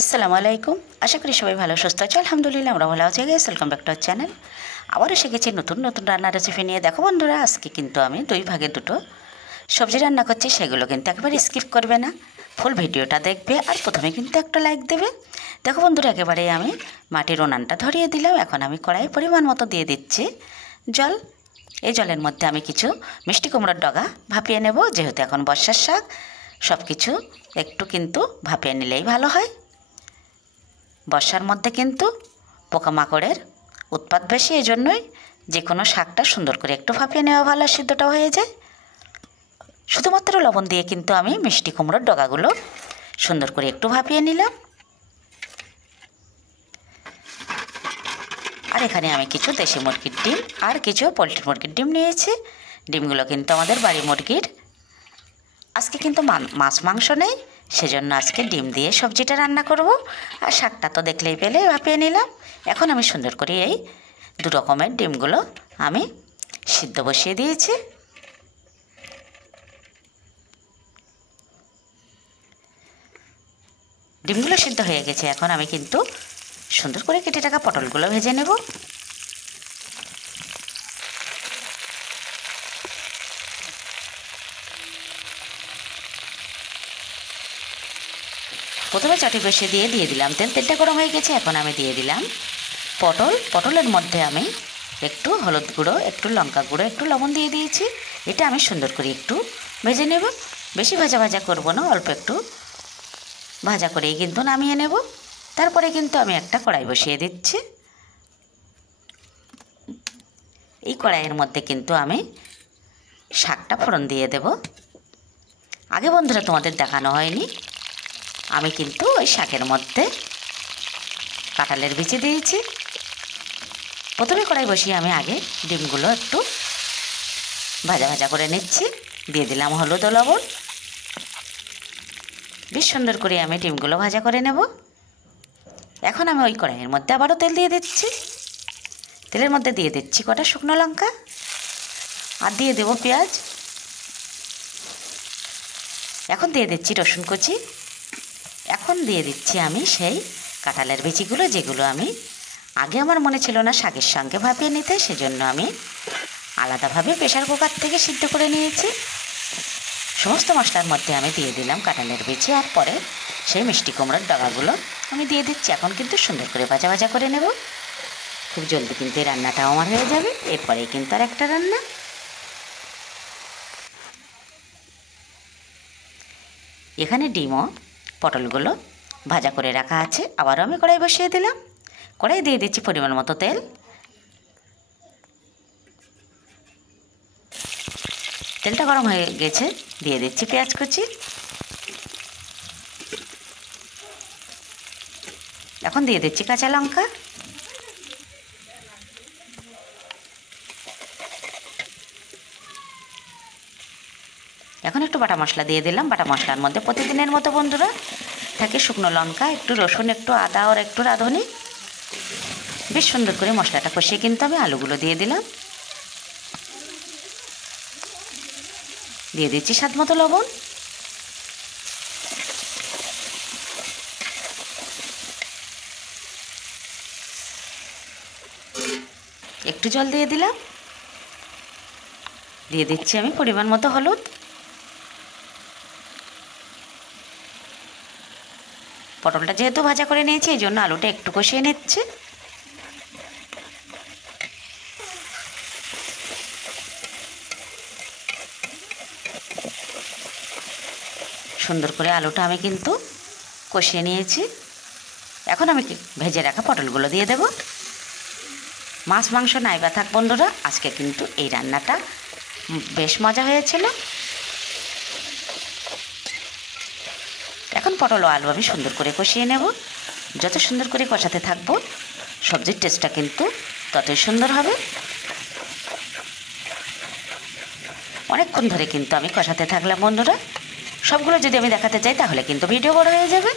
আসসালামু আলাইকুম। আশা করি সবাই ভালো সুস্থ আছে। আলহামদুলিল্লাহ আমরা ভালো আছি। Welcome back to our channel. আবার এসে গেছি নতুন নতুন রান্নার রেসিপি নিয়ে। দেখো বন্ধুরা, আজকে কিন্তু আমি দুই ভাগে দুটো সবজি রান্না করছি, সেগুলো কিন্তু একেবারে স্কিপ করবে না, ফুল ভিডিওটা দেখবে আর প্রথমে কিন্তু একটা লাইক দেবে। দেখো বন্ধুরা, একেবারে আমি মাটির উনানটা ধরিয়ে দিলাম। এখন আমি কড়াই পরিমাণ মতো দিয়ে দিচ্ছি জল। এই জলের মধ্যে আমি কিছু মিষ্টি কুমড়োর ডগা ভাপিয়ে নেব। যেহেতু এখন বর্ষার শাক, সব কিছু একটু কিন্তু ভাপিয়ে নিলেই ভালো হয়। বর্ষার মধ্যে কিন্তু পোকামাকড়ের উৎপাত বেশি, এই জন্যই যে কোনো শাকটা সুন্দর করে একটু ভাপিয়ে নেওয়া ভালো, সিদ্ধটা হয়ে যায়। শুধুমাত্র লবণ দিয়ে কিন্তু আমি মিষ্টি কুমড়োর ডগাগুলো সুন্দর করে একটু ভাপিয়ে নিলাম। আর এখানে আমি কিছু দেশি মুরগির ডিম আর কিছু পোলট্রি মুরগির ডিম নিয়েছি। ডিমগুলো কিন্তু আমাদের বাড়ি মুরগির। আজকে কিন্তু মাছ মাংস নেই, সেজন্য আজকে ডিম দিয়ে সবজিটা রান্না করব। আর শাকটা তো দেখলেই পেলে ভাপিয়ে নিলাম। এখন আমি সুন্দর করে এই দু রকমের ডিমগুলো আমি সিদ্ধ বসিয়ে দিয়েছি। ডিমগুলো সিদ্ধ হয়ে গেছে। এখন আমি কিন্তু সুন্দর করে কেটে রাখা পটলগুলো ভেজে নেব। প্রথমে চাটি বসিয়ে দিয়ে দিলাম তেল। তেলটা গরম হয়ে গেছে। এখন আমি দিয়ে দিলাম পটলের মধ্যে আমি একটু হলুদ গুঁড়ো, একটু লঙ্কা গুঁড়ো, একটু লবণ দিয়ে দিয়েছি। এটা আমি সুন্দর করে একটু ভেজে নেব। বেশি ভাজা ভাজা করব না, অল্প একটু ভাজা করেই কিন্তু নামিয়ে নেব। তারপরে কিন্তু আমি একটা কড়াই বসিয়ে দিচ্ছি। এই কড়াইয়ের মধ্যে কিন্তু আমি শাকটা ফোড়ন দিয়ে দেব। আগে বন্ধুরা তোমাদের দেখানো হয়নি, আমি কিন্তু ওই শাকের মধ্যে কাঁঠালের বিচি দিয়েছি। প্রথমে কড়াই বসিয়ে আমি আগে ডিমগুলো একটু ভাজা ভাজা করে নিচ্ছি। দিয়ে দিলাম হলুদ ও লবণ। বেশ সুন্দর করে আমি ডিমগুলো ভাজা করে নেব। এখন আমি ওই কড়াইয়ের মধ্যে আবারও তেল দিয়ে দিচ্ছি। তেলের মধ্যে দিয়ে দিচ্ছি কটা শুকনো লঙ্কা আর দিয়ে দেব পেঁয়াজ। এখন দিয়ে দিচ্ছি রসুন কুচি। এখন দিয়ে দিচ্ছি আমি সেই কাঁঠালের বিচিগুলো, যেগুলো আমি আগে আমার মনে ছিল না শাকের সঙ্গে ভাপিয়ে নিতে, সেজন্য আমি আলাদাভাবে প্রেশার কুকার থেকে সিদ্ধ করে নিয়েছি। সমস্ত মশলার মধ্যে আমি দিয়ে দিলাম কাঁঠালের বিচি, আর পরে সেই মিষ্টি কুমড়োর ডগাগুলো আমি দিয়ে দিচ্ছি। এখন কিন্তু সুন্দর করে ভাজা ভাজা করে নেব। খুব জলদি কিন্তু এই রান্নাটাও আমার হয়ে যাবে। এরপরেই কিন্তু আর একটা রান্না। এখানে ডিমও পটলগুলো ভাজা করে রাখা আছে। আবারও আমি কড়াই বসিয়ে দিলাম। কড়াই দিয়ে দিচ্ছি পরিমাণ মতো তেল। তেলটা গরম হয়ে গেছে। দিয়ে দিচ্ছি পেঁয়াজ কুচি। এখন দিয়ে দিচ্ছি কাঁচা লঙ্কা। এখন একটু বাটা মশলা দিয়ে দিলাম। বাটা মশলার মধ্যে প্রতিদিনের মতো বন্ধুরা থাকে শুকনো লঙ্কা, একটু রসুন, একটু আদা আর একটু রাঁধুনি। বেশ সুন্দর করে মশলাটা কষিয়ে কিন্তু আমি আলুগুলো দিয়ে দিলাম। দিয়ে দিচ্ছি স্বাদ মতো লবণ। একটু জল দিয়ে দিলাম। দিয়ে দিচ্ছি আমি পরিমাণ মতো হলুদ। পটলটা যেহেতু ভাজা করে নিয়েছি, এই জন্য আলুটা একটু কষিয়ে নিচ্ছি। সুন্দর করে আলুটা আমি কিন্তু কষিয়ে নিয়েছি। এখন আমি ভেজে রাখা পটলগুলো দিয়ে দেব। মাছ মাংস নাই বা থাক বন্ধুরা, আজকে কিন্তু এই রান্নাটা বেশ মজা হয়েছিল। এখন পটল ও আলু আমি সুন্দর করে কষিয়ে নেব। যত সুন্দর করে কষাতে থাকবো, সবজির টেস্টটা কিন্তু ততই সুন্দর হবে। অনেকক্ষণ ধরে কিন্তু আমি কষাতে থাকলাম বন্ধুরা। সবগুলো যদি আমি দেখাতে চাই তাহলে কিন্তু ভিডিও বড় হয়ে যাবে।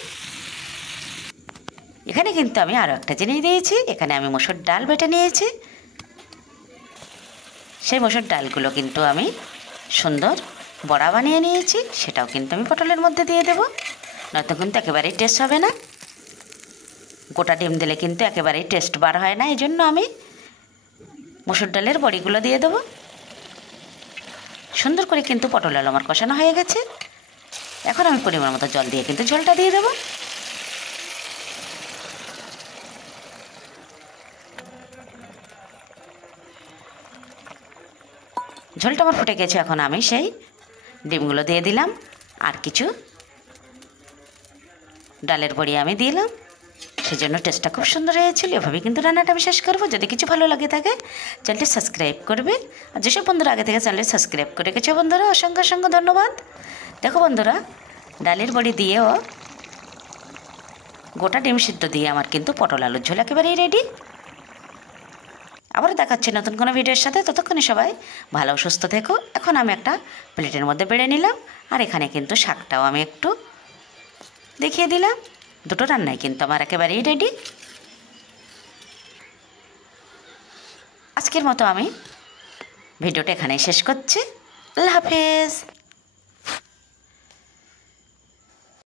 এখানে কিন্তু আমি আরও একটা জিনিস দিয়েছি। এখানে আমি মসুর ডাল বেটে নিয়েছি। সেই মসুর ডালগুলো কিন্তু আমি সুন্দর বড়া বানিয়ে নিয়েছি। সেটাও কিন্তু আমি পটলের মধ্যে দিয়ে দেব, নয়তো কিন্তু একেবারেই টেস্ট হবে না। গোটা ডিম দিলে কিন্তু একেবারেই টেস্ট বার হয় না, এই জন্য আমি মসুর ডালের বড়িগুলো দিয়ে দেবো। সুন্দর করে কিন্তু পটল আলু আমার কষানো হয়ে গেছে। এখন আমি পরিমাণ মতো জল দিয়ে কিন্তু ঝোলটা দিয়ে দেবো। ঝোলটা আমার ফুটে গেছে, এখন আমি সেই ডিমগুলো দিয়ে দিলাম, আর কিছু ডালের বড়ি আমি দিলাম। সেজন্য টেস্টটা খুব সুন্দর হয়েছিল। এভাবেই কিন্তু রান্নাটা আমি শেষ করবো। যদি কিছু ভালো লাগে থাকে চ্যানেলটি সাবস্ক্রাইব করবে, আর যেসব বন্ধুরা আগে থেকে চ্যানেলটি সাবস্ক্রাইব করে গেছে বন্ধুরা অসংখ্য অসংখ্য ধন্যবাদ। দেখো বন্ধুরা, ডালের বড়ি দিয়েও গোটা ডিম সিদ্ধ দিয়ে আমার কিন্তু পটল আলুর ঝোল একেবারেই রেডি। আবার দেখাচ্ছি নতুন কোনো ভিডিওর সাথে। ততক্ষণে সবাই ভালো সুস্থ থেকো। এখন আমি একটা প্লেটের মধ্যে বেড়ে নিলাম, আর এখানে কিন্তু শাকটাও আমি একটু দেখিয়ে দিলাম। দুটো রান্নাই কিন্তু আমার একেবারেই রেডি। আজকের মতো আমি ভিডিওটা এখানেই শেষ করছি। আল্লাহ হাফেজ।